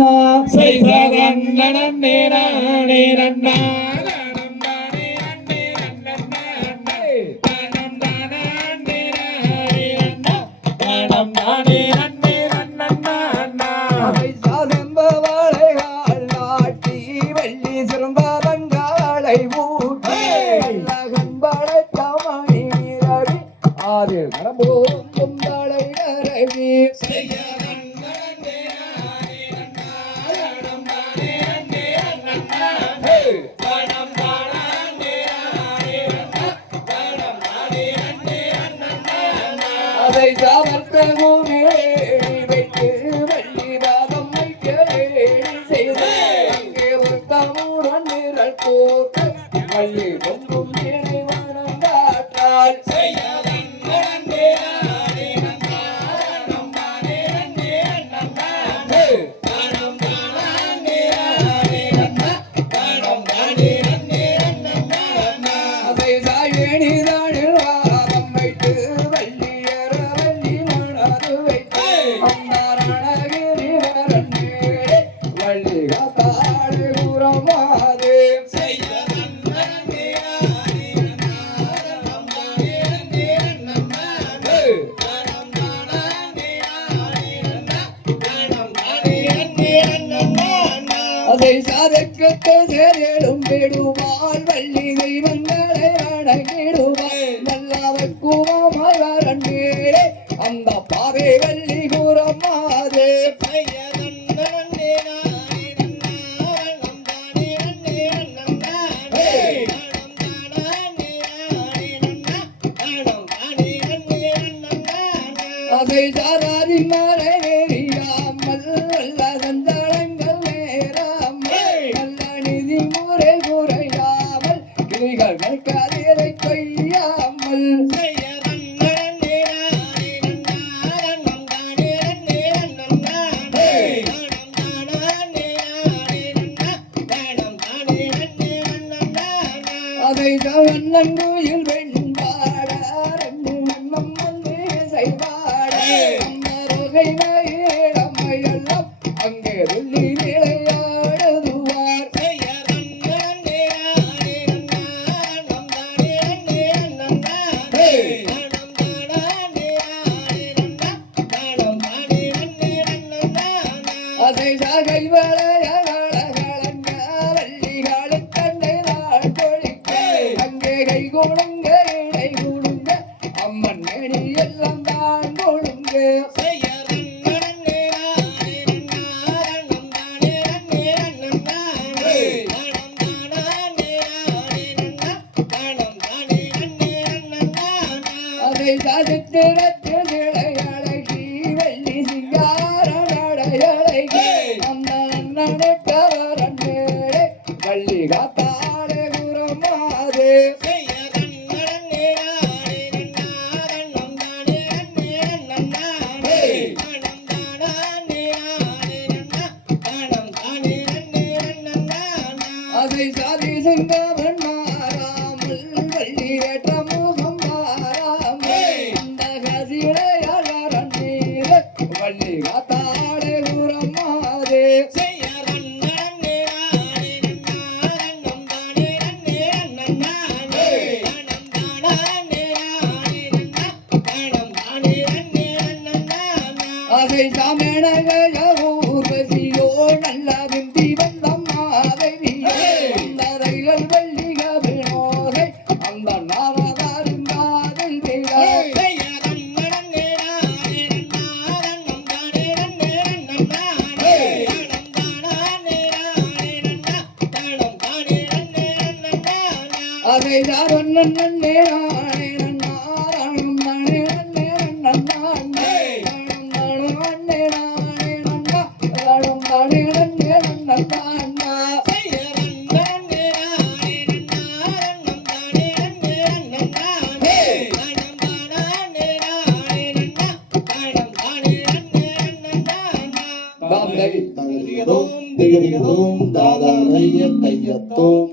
ஊட்டி. கண்பாளை தாமணி ரவி ஆறு கடம்போதும் குந்தாளை ரவி அதை போட்டு வள்ளி பொங்கும் வணங்காற்றால் அதை அதை சாதக்கத்தை சேரும் விடுவாள் வள்ளி தெய்வங்களை அடங்கிடுவாள் வண்ணங்குயில் வெண்பாட வந்து செய்வாட அம்மருகை மயிலம்மையெல்லாம் அங்கே துள்ளி விளையாடுவார் அதை சாகை வளையழகலங்க கொடுங்க இடை அம்மன் மேனி எல்லாம் தான் கொடுங்க அதை சாதித்து அழகி வெள்ளி சிங்கார அழகி அந்த நடக்கவரண்டே வள்ளி காத்தாளே குரமாதே அதை சாமேனக ஊர்வசியோ நல்ல விந்தி வந்தம் மாதவியோ நரைகள் வள்ளிக வினோதை அந்த நாரதாரும் காதல் அதை சாரன் நன்னே நானே தாம் தை தகதிகதோம் திகதிகதோம் தாதா தைய தையத்தோம்